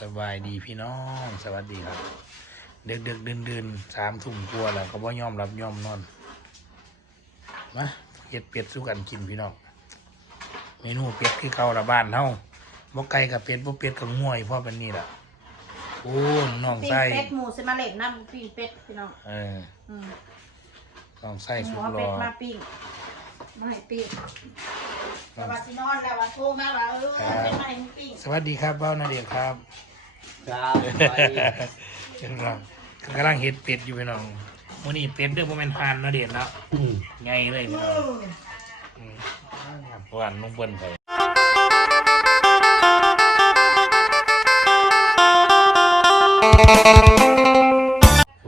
สบายดีพี่น้อง สวัสดีครับ เด็กเด็กๆเดินเดินๆสามทุ่มกลัวาแล้วก็บ่ยอมรับยอมนอนมาเฮ็ดเป็ดสู้กันกินพี่น้องเมนูเป็ดคือเก่าละบ้านเฮาบ่ไก่กับเป็ดบ่เป็ดกับง่วยเพราะเป็นนี่ล่ะโอ้น้องปิ้งไส้เป็ดหมูเซมาเล็ดน้ำปิ้งเป็ดพี่น้องเอออืมน้องไส้หสุมูกเอารเป็อดมาปิ้งมาให้ปิ้ง แต่ว่าสินอนแล้วว่าโทรมาว่าเออเอาเป็ดมาให้มึงปิ้งสวัสดีครับเบ้านาเดียครับครับไปกำลังกำลังเฮ็ดเป็ดอยู่พี่น้องมื้อนี้เป็ดเด้อบ่แม่นพานนาเดียแล้วอืมไงเลยพี่น้องอืมหวานนุ่มเปิ้นไป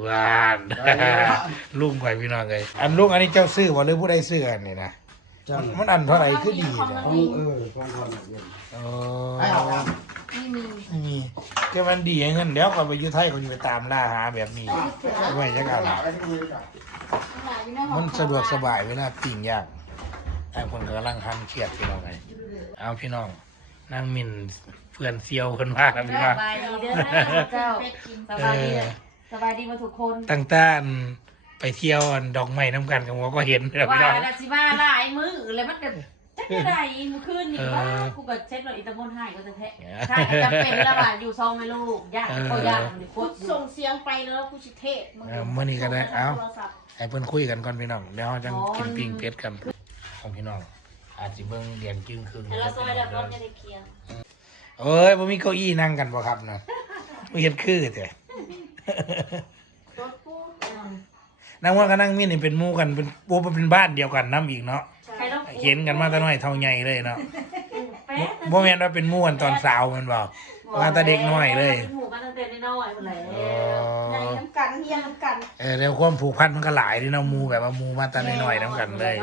หวานลุงไปพี่น้องเลยอันลุงอันนี้เจ้าซื้อบ่หรือผู้ใดซื้ออันนี้นะ จังมันอันเท่าไหร่คือดีเนี่ยของเออของคนเย็นโอ้ไม่มีไม่มีก็มันดีเงินเดี๋ยวก่อนไปอยู่ไทยก็อยู่ไปตามล่าหาแบบนี้ไว้จักอันมันสะดวกสบายเวลาปิ้งย่างแต่คนก็กำลังทำเครียดพี่น้องไงเอาพี่น้องนั่งมินเพื่อนเซียวคนมากนะพี่สน้องบายดีเด้อนะเจ้าเป็ดกินสบายดีเด้อสบายดีมาทุกคนตั้งแต่อัน ไปเที่ยวอันดอกไม้น้ำกันกับหัวก็เห็นแล้วว่าพี่น้องแล้วสิมาหลายมือเลยมันก็จะได้ไรมื้อคืนนี่เออว่ากูก็เช็ดเลยอีตะมนให้ก็จะแท้ใช่จำเป็นแล้วว่าอยู่ซองไม่ลูกยากเขายากนี่โคกูตรส่งเสียงไปแล้วกูสิเทศมึงเออมื่อนี้ก็ได้เอ้า โทรศัพท์ ให้เพิ่นคุยกันก่อนพี่น้องเดี๋ยวเราจะกินปิ้งเป็ดกันของพี่น้อง อาจจะเบิ่งเรียนจึงครึ่งแล้วซอยแล้วก็จะได้เคลียร์เอ้ยบ่มีเก้าอี้นั่งกันบ่ครับนะบ่เห็นคือแต่รถกู นั่งว่าก็นั่งมีนี่เป็นหมู่กันเป็นโอ้เป็นบ้านเดียวกันนํอีกเนาะใครต้องเห็นกันมาแต่น้อยเท่าใหญ่เลยเนาะแป๊ะบ่แม่นว่าเป็นหมู่กันตอนสาวแมันบ่ มาแต่เด็กน้อยเลย หมู่กันตั้งแต่น้อยๆพุ่นแหละเอใหญ่อน้ำกันเฮียน้ำกันเออแล้วความผูกพันมันก็หลายเดิเนาะหมู่แบบว่าหมู่มาแต่น้อยๆนํกันเลย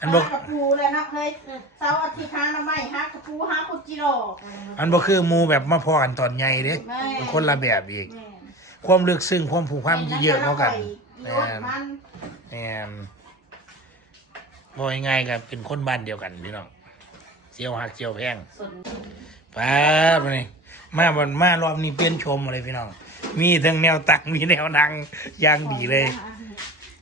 อันบ่ หากระปูเลยนะเฮ้ยเสาร์อาทิตย์หาหน่อไม้หากระปูหาคุจิโร่อันบ่คือหมู่แบบมาพอกันตอนใหญ่เด้แม่มันคนละแบบอีก แม่ความลึกซึ้งความผูกพันมันสิเยอะกว่ากัน แม่นมันแม่นบ่ง่ายๆก็เป็นคนบ้านเดียวกันพี่น้องเจียวหักเจียวแพงส่วนป้าบนี่มาบนมารอบนี้เปลี่ยนชมเลยพี่น้อง มีทั้งแนวตั้งมีแนวนั่งอย่างดีเลย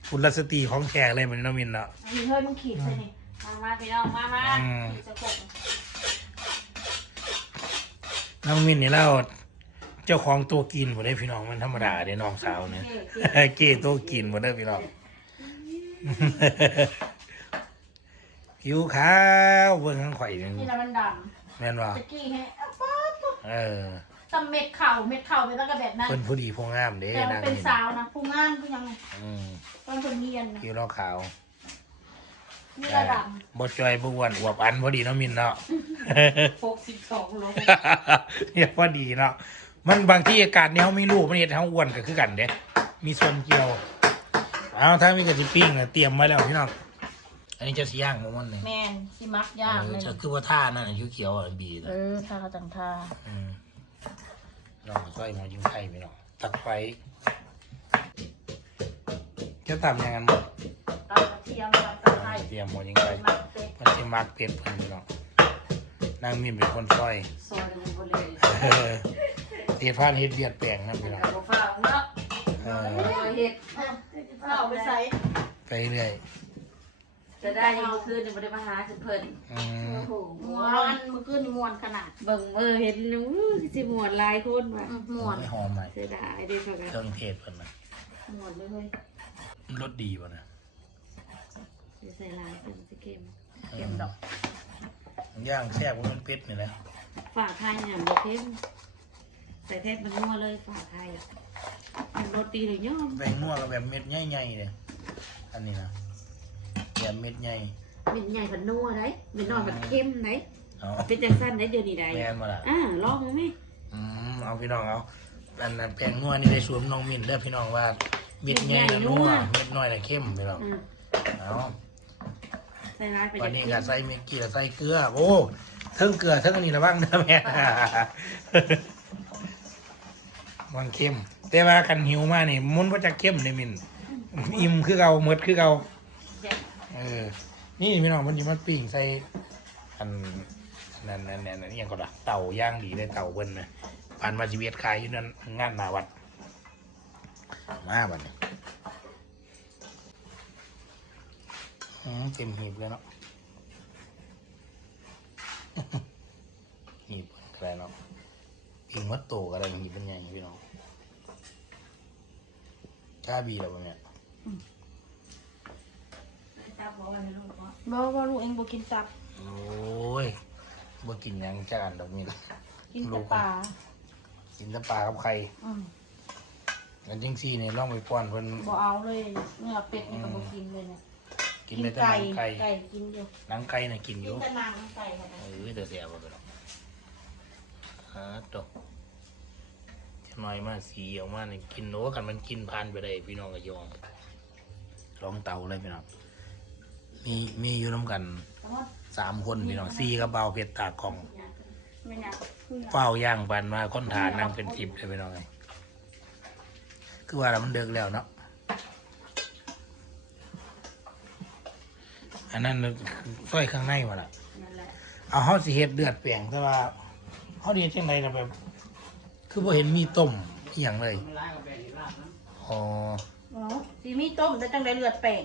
คุณรัสตรีของแขกเลยเหมือนน้องมินเนาะมีเฮ้ยมึงขีดใส่นี่มามาพี่น้องมามาอืมขีดใส่กบน้องมินนี่เล่า เจ้าของตัวกินหมดเลยพี่น้องมันธรรมดาเด้น้องสาวเนี่ยเก้ตัวกินหมดเลยพี่น้องผิวขาวเบิ่งข้างข่อยนึงนี่นะมันดแม่นว่าำตะกี้ให้เอาป๊าบปุ๊บเออตำเม็ดเข่าเม็ดเข่าเป็นตั้งแต่แบบนั้นเพิ่นผู้ดีผู้งามเด้แต่นางเป็นมินสาวนะผู้งามผู้ยังไงอืมตอนเป็นเมียนนะผิวเราขาวนี่ระดับบ่จอยบ่อ้วนอวบอันพอดีเนาะมินเนาะหกสิบสองโลเรียกว่าดีเนาะ มันบางที่อากาศเนี่ยเขาไม่รู้มันเห็นเขาอ้วนก็คือกันเด้มีส่วนเกี่ยวเอาถ้ามีกระสิปิ้งเนี่ยเตรียมไว้แล้วพี่น้องอันนี้จะสีย่างมันมันหนึ่งแมนสิมักย่างเอเลอยจะคือว่าท่านั่นอายุเขียวๆอะบีเอนะอถ้าเขาจังท่าอืมลองใส่มายิ้มไข่พี่น้องตักไฟจะตำยังไงหมดตำกระเทียมตำตะไคร้เตรียมหมดยังไงมักเป็ดมันจะมักเป็ดเพิ่นพี่น้องนางมินเป็นคนซอยซอยกันหมดเลย เออเฮ็ดพานเฮ็ดเบียดแปลงนั่นพี่น้องแต่บ่ฟ้าวเนาะเออเฮ็ดเอาไปใส่ไปเรื่อยจะได้ยังคืนนี่บ่ได้มาหาสิเพิ่นอืมโอ้โหหัวอันมือขึ้นมวนขนาดเบิ่งเออเห็นอู้สิม่วนหลายคนว่ะอื้อมวนไม่หอมไหมเสียดายดิค่ะเครื่องเทศเพิ่นนะมวนเลยเฮ้ยรสดีป่ะนะใส่ลายเป็นสเกมเก็บดอกย่างแซ่บมันเป็ดนี่แหละฝาไทยเนี่ยบ่เข้ม ใส่แทบมันนัวเลยฝาไทยอะมันรสดีเลยย่อมแบ่งนัวกับแบบเม็ดใหญ่ๆเลยอันนี้นะแบบเม็ดใหญ่เป็นใหญ่พันนัวได้เป็นน้อยมันเข้มได้เอาเป็นจังสั้นได้เดี๋ยวนี้ได้แมนมาละอ่าลองมั้ยอืมเอาพี่น้องเอาอันนั้นแป้งนัวนี่ได้สวมน้องมินเด้อพี่น้องว่าเม็ดใหญ่ละนัวเม็ดน้อยละเข้มพี่น้องอ่าเอาใส่ลายไปวันนี้เดี๋ก็ยวใส่เม็ดกี้ละใส่เกลือ โอ้เทิงเกลือเทิงอันนี้ละบ้างเด้อแม่ มันเข้มแต่ว่ากันหิวมากนี่มันว่าจะเข้มเลยมินอิ่มคือเก่าหมดคือเก่าเออนี่พี่น้องมันจะมาปิ้งใส่อันนั่นนั่นนั่นนั่นอิหยังก็ละเต่าย่างดีเลยเต่าเบิ้นนะผ่านมาชีวิตขายอยู่นั่นงานหนาวัด มาบัดนี้อืมเต็มหีบเลยเนาะหีบอะไรเนาะ พิงมัดโตก็ได้หีบเป็นไงพี่น้องกล้าบีแล้วปะเนี่ยตาบอกว่าให้ลูกว่าบอกว่าลูกเองบ่กินตับ โอ้ยบ่กินหยังจากอันดอกนี้ละกินแต่ปลากินแต่ปลากับไข่อืมอันจังซี่นี่ลองไปป้อนเพิ่นบ่เอาเลยเนื้อเป็ดนี่ก็บ่กินเลยเนี่ยกินได้แต่หนังไก่ไก่กินอยู่หนังไก่น่ะกินอกินยู่แต่หนังไก่ค่ะเออเดี๋ยวเสียบ่ไปหรอกฮะตกจะ น้อยมาสีออกมาเนี่ยกินโน้กันมันกินผ่านไปได้พี่น้องก็ยอมลองเตาเลยพี่น้องมีมีอยู่น้ำกันสามคนพี่น้องสี่กระเบาเพชรตากล่องเฝ้าย่างบันมาค้นทานนั่งเป็นทิพย์เลยพี่น้องไงคือว่ามันเดิกแล้วเนาะอันนั้นสร้อยข้างในวะล่ะนั่นแหละเอาเฮาสิเฮ็ดเดือดแปลงแต่ว่าเฮาเฮ็ดจังไดล่ะแบบ คือบ่เห็นมีต้มอีหยังเลยมันร้ายกว่าแบงอีกรอบนะอ๋อ อ๋อสีมีต้มแต่จังได้เลือดแป้ง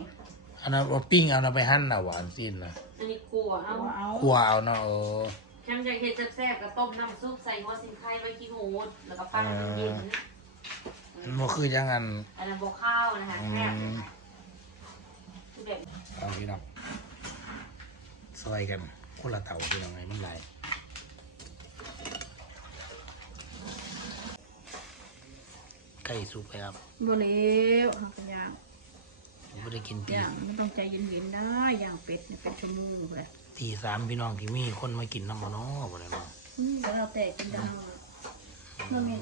อันนั้นเอาปิ้งเอานะไปหั่นน่ะหวานสิ้นน่ะอันนี้กลัวเอาเอาเอาคั่วเอาเนาะเออ ฉันจะเห็ดแซ่บๆกับต้มน้ำซุปใส่หัวสิงไข่ไว้กินหูดแล้วก็ปั้นให้มันเย็นมันบ่คือจังอันอันนั้นบวข้าวนะคะแซ่บนะคะคือแบบ เอาพี่น้องซอยกันคนละเตาพี่น้องไงมันหลาย ไก่สุกไปครับบ่เลวเอาไปย่างผมไม่ได้กินตีย่างมันต้องใจเย็นๆได้ย่างเป็ดเนี่ยเป็นชั่วโมงเลยตีสามพี่น้องที่มีคนมากินน้ำมันอ้อบ่ได้เนาะอืมแล้วเราแต่กินดาวอะเมื่อมี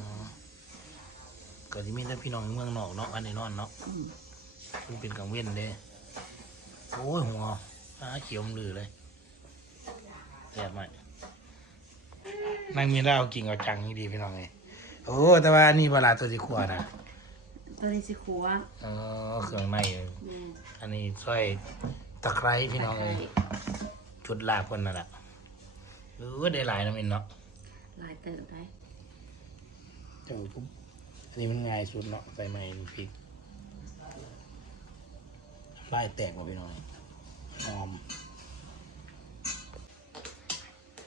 ก็ที่มีแต่พี่น้องเมืองนอกเนาะอันนี้นอนเนาะอืมมันเป็นกังเว้นเด้โอ้ยหัวอาเขียวมนลือเลยแซ่บมากนั่งมีเหล้ากินเอาจังนี่ดีพี่น้องเลย โอ้แต่ว่าอันนี้เวลาตัวที่ขวนะตัวนี้สิขัวเออเครื่องในแม่อันนี้ซอยตะไคร้พี่น้องเลยชุดลาบคนนั่นแหละเออได้หลายน้ำเอ็นเนาะหลายเติมได้เจ้าปุ๊บอันนี้มันง่ายสุดเนาะใส่ใหม่พริกไล่แตกมาพี่น้องหอม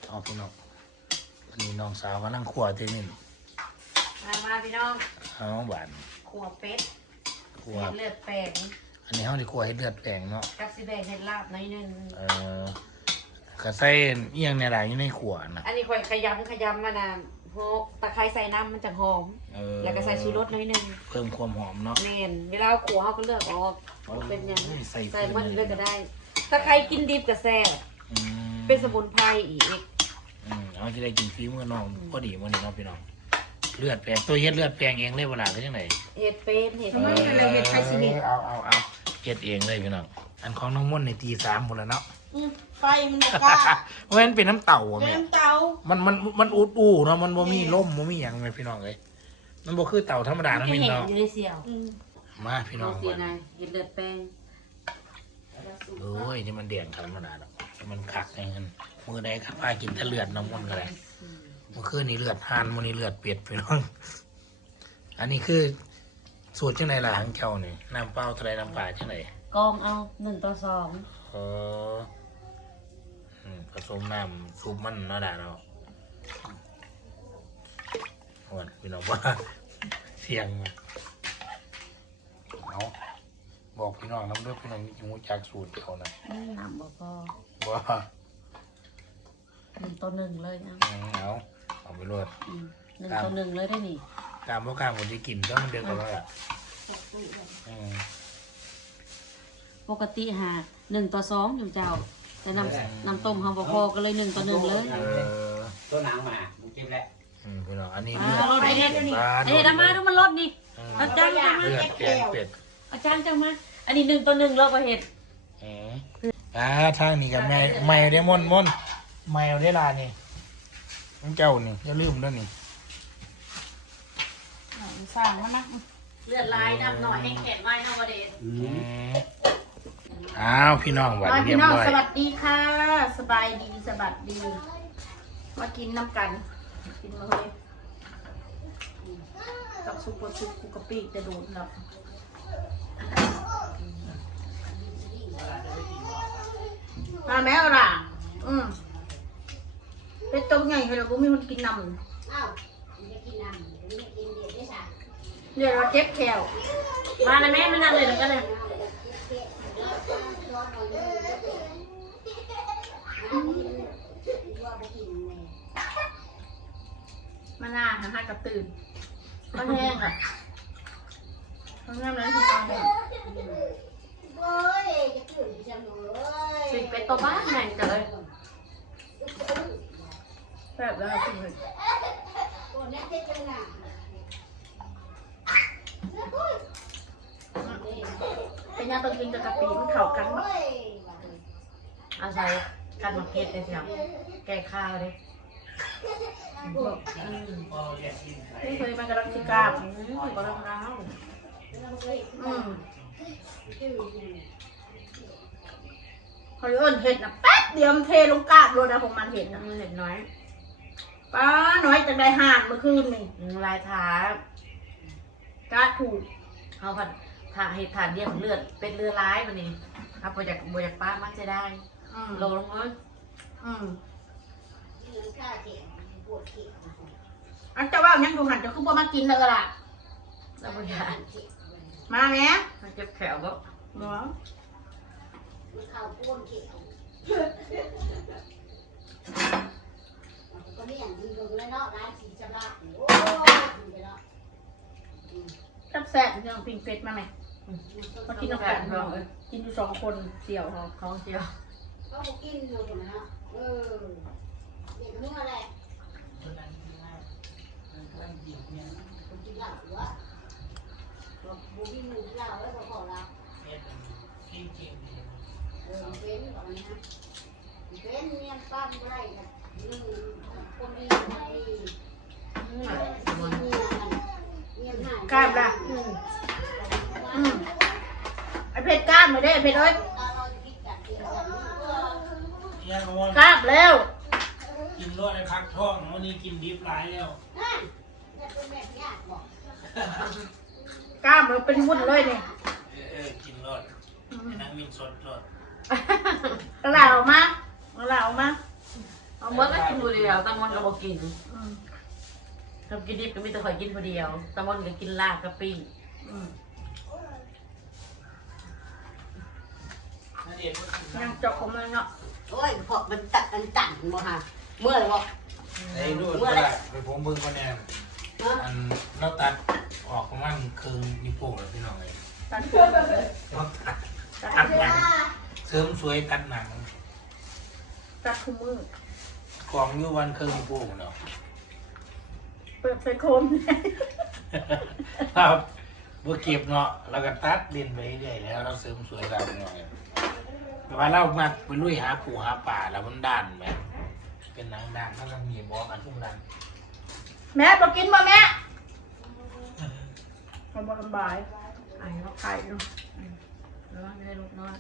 เอาพี่น้องอันนี้น้องสาวกำลังขวดเทนิน มามาพี่น้องเอาหวานขัวเป็ดขวเห็ดดเลือดแป้งอันนี้เขาที่ขวดให้เลือดแปลงเนาะกับสิแบงเห็ดลาบหน้อยหนึงเออกระใส่เอียงในหลายอยู่ในขวดนะอันนี้ค่อยขยำขยำมานานโหตะไคร้ใส่น้ำมันจะหอม เออแล้วก็ใส่ชูรสหน้อยหนึงเพิ่มความหอมเนาะแม่นเวลาเอาขัวเขาก็เลือกออกว่าเป็นหยังโอ้ยใส่ใส่เพิ่มมันเลยเลยก็ได้ ถ้าใครกินดิบก็แซ่บอืมเป็นสมุนไพรอีก อืมเอาจะได้กินฟีมือน้องพอดีมื้อนี้เนาะพี่น้อง เลือดแปลงตัวเฮ็ดเลือดแปลงเองเลยเวลาคือจังไดเห็ดเป็นเห็ดทำไมเป็นอะไรเห็ดไทยสิเห็ดเอาเอาเอาเฮ็ดเองเลยพี่น้องอันของน้องม่อนในตีสามหมดแล้วเนาะอืมไฟมันบ่กล้าเพราะฉะนั้นเป็นน้ำเต่าอะเล่แม่นเตามันมันมันอุดอู้เนาะมันบ่มีล่มบ่มีหยังเลยพี่น้องเลยมันบ่คือเต่าธรรมดานะแค่พี่เห็นน้องอยู่ในเสี่ยวอืมมาพี่น้องเสียวันนายเห็ดเลือดแป้งโอ้ยนี่มันเดี่ยงธรรมดาดอกมันคักไงมันมือใดก็พากินแต่เลือดน้ำมันก็ได้ เมื่อคืนนี้เลือดห่านมื้อนี้เลือดเป็ดพี่น้อง อันนี้คือสูตรจังไดล่ะของเจ้านี่น้ำเปล่าเท่าไรน้ำปลาจังไดกองเอาหนึ่งต่อสองเอออืมผสมน้ำซุปมันเนาะด่าเนาะวันพี่น้องว่าเสียงว่ะเอาบอกพี่น้องน้ำเลือพี่น้องมีมูจากสูตรเดียวนะน้ำบ่พอว่าหนึ่งต่อหนึ่งเลยนะอืมเอา เอาไปรวด อืมหนึ่งต่อหนึ่งเลยได้นี่ตามพวกข้างคนที่กินก็มันเดียวกันแล้วล่ะอืมปกติหาหนึ่งต่อสองอยู่เจ้า แต่น้ำน้ำต้มเฮาบ่พอก็เลยหนึ่งต่อหนึ่งเลย เออตัวหนังมามึงกินแล้วอืมพี่น้องอันนี้อ่าเลือดรถไอ้เฮ็ดเป็ดนี่บ้านไอ้เฮ็ดเอามาดูมันรถนี่ อืมอาจารย์จังมาเลือดแกงเป็ดอาจารย์จังมา อันนี้หนึ่งต่อหนึ่งแล้วก็เห็ดอืมอ่าทางนี้กับแม่แมวได้ม่อนม่อนแมวได้ลานี่ มันเจ้านี่อย่าลืมด้วยนี่เอาสร้างมันนะเลือดลายดำหน่อยให้แข็งไว้นะวเดชอือืมมอ้าวพี่น้องหวานน้อยเรีพี่ยบน้องร้อยสวัสดีค่ะ สบายดีสบัสดี มากินน้ำกัน กินมาเลยซุปเปอร์ซุปกูกะปิจะโดนแล้วมาแม่เอาล่ะ อืม เป็นต้มใหญ่ให้เราก็มีคนกินนำอ้าวจะกินน้ำจะกินเดี๋ยวได้สั่งเดี๋ยวเราเจ็บแขวมานะแม่มานั่งเลยแล้วก็เลยมาหน้าหาหากระตื่นก็แห้งอะก็แห้งแล้วที่ตอนนี้โอ้ยจะตื่นจังเลยสิเป็นตัวบ้านแม่งกันเลย แบบแล้วกินเลยคนนั้นเจ๊จังหนักเป็นยาตัวกินกับกะปิมันเข้ากันโอ้เนาะยอาศัยกันมาเพชรเลยเชียวแก้ข้าวเลยนี่เคยมันกำลังชิกาบอืมก็ต้องเล่าอืมเขาเอิ้นเห็ดนะแป๊บเดียวมันเทลงกาบเลยนะผมมันเห็ดนะมันเห็นน้อย ป้าน้อยจังได้ห่านเมื่อคืนนี่อืมลายท้ากาถูกเขาผัดถ่าเห็ดถ่านเลี้ยงเลือดเป็นเรือร้ายมันนี่ครับบจากบจากป้ามันจะได้อืมโลลงเลยอืมข้าเจ็บปวดเจ็บอันเจะว่ายังดูหันจะคือบ่มากินเลยล่ะแล้วบอยากมาแม่มันเจ็บแขวก็หมอมันเข่าป้วนเขียว ก็ไม่อย่างดีลงแล้วเนาะร้านสีจำลาโอ้ยเนาะจับแซ่บเรื่องปิงเป็ดมาไหมมากินน้ำกันแบเนาะบกินอยู่สองคนเสี่ยวเขาท้องเจียวก็มากินอยู่ตรงนั้นเออเด็กเมื่อไรกินเหล้าวะบูบี้มูเหล้าแล้วก็ขอเราเออเป็นแบบนี้นะเป็นเมียปั้มไรกับหนึ่งคนดีคนดี อืมเมียเมียหายกล้ามล่ะอืมอืมไอเพชรกล้ามเลยเด้ไอเพชรเอ้ยเราคิดกันเดียวกันย่างว่ากล้ามแล้ว กินรสไอ้พักท้องวันนี้กินดิบหลายแล้วนั่นจะเป็นแบบยากบอกกล้ามเราเป็นวุ่นเลยเนี่ยเออเออกินรสอืมนังมินสดรสเอาเหล่าออกมาเอาเหล่าออกมา เอาเมื่อก็กินคนเดียวตะมอนก็บอกกินอืมทำกินดิบก็มีแต่คอยกินคนเดียวตะมอนก็กินลาบกะปิอืมนั่นเองก็กินยังจบผมเลยเนาะโอ้ยพอมันตัดมันตันบ่ฮะเมื่อไรบอกไอ้ดูดก็ได้ไปผมเบิ่งก็แน่อันเราตัดออกประมาณครึ่งนิ้วโป้งเลยพี่น้องเลยตัดผมเลยเราตัดตัดตัดหนังเสริมสวยตัดหนังตัดคู่มือ กองอยู่วันครึ่งนิ้วโป้งเนาะเปิดไปโคมครับบ่เก็บเนาะแล้วก็ตัดเล่นไปเรื่อยแล้ว เราเสริมสวยเราหน่อยแต่ว่าเรามาไปลุยหาปูหาป่าแล้วมันด้านไหมเป็นหนังด้านถ้าเรามีบอกกันทุกด้านแม่บอกกินบ่แม่เอาบ่ลำบายไอ้เขาไข่เนาะแล้วไม่ได้ลูกน้อย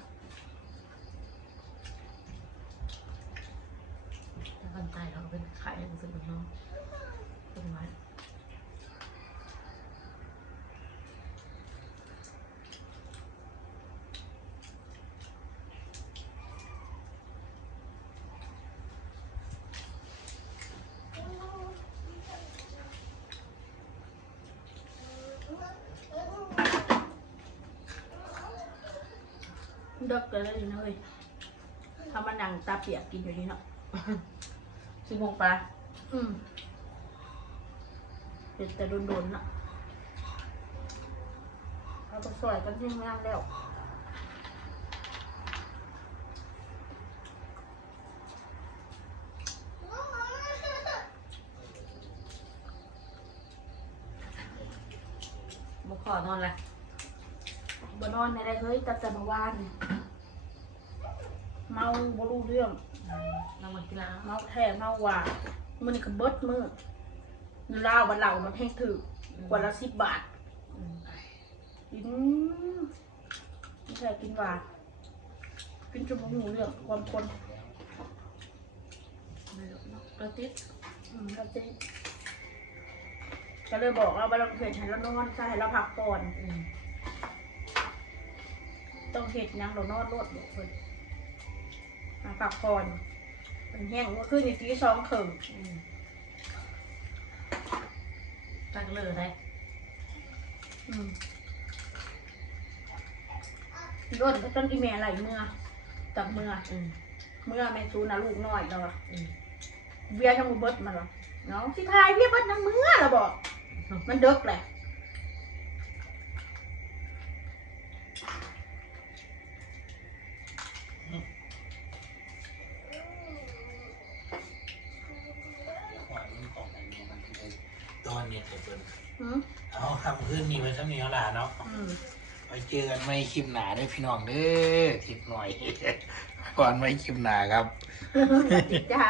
ถ้าคนตายเขาเป็นไข่เป็นสุดน้องเป็นไว้เด็กเลยเลยเฮ้ยทำมันนังตาเปียกกินอยู่นี่เนาะ ชิมงปลาอืมเป็นแต่โดนๆเนาะเราไปสวยกันที่งานแล้วบุกขอนอนละบนอนในได้เฮ้ยแต่แต่เมื่อวานเนี่ยเมาบ่รู้เรื่อง เราหมดที่แล้วเมาแท้เมาหวานมันก็เบิดมืออยู่ลาวบันเหล่ามันแห้งถือกว่าละสิบบาทกินไม่ใช่กินหวานกินจมูกหูเรื่องความคนเราติดอืมก็จะก็เลยบอกเราไปเราเพจให้เรานอนใช่ให้เราพักผ่อนอืมต้องเห็ดหยังเรานอนรถบอกเพิ่น หาพักผ่อนมันแห้งว่าขึ้นในตีสองเข่งอืมตักเลยได้อืมรถก็ต้นอีเมลไหลเมื่อจับเมื่ออืมเมื่อแม่ซูนะลูกน้อยเราอะอืมเบียร์ทั้งหมดเบิดมันหรอน้องที่ทายเบียร์เบิดทั้งเมื่อเราบอก มันเด็กแหละ ตอนเนี่ย เปิดอืมเอาทำขึ้นมีไว้ทั้งนี้แล้วล่ะเนาะอืมไปเจอกันไม่คลิปหนาได้อพี่น้องเด้อทิดหน่อย ก่อนไม่คลิปหนาครับสวัสดีจ้า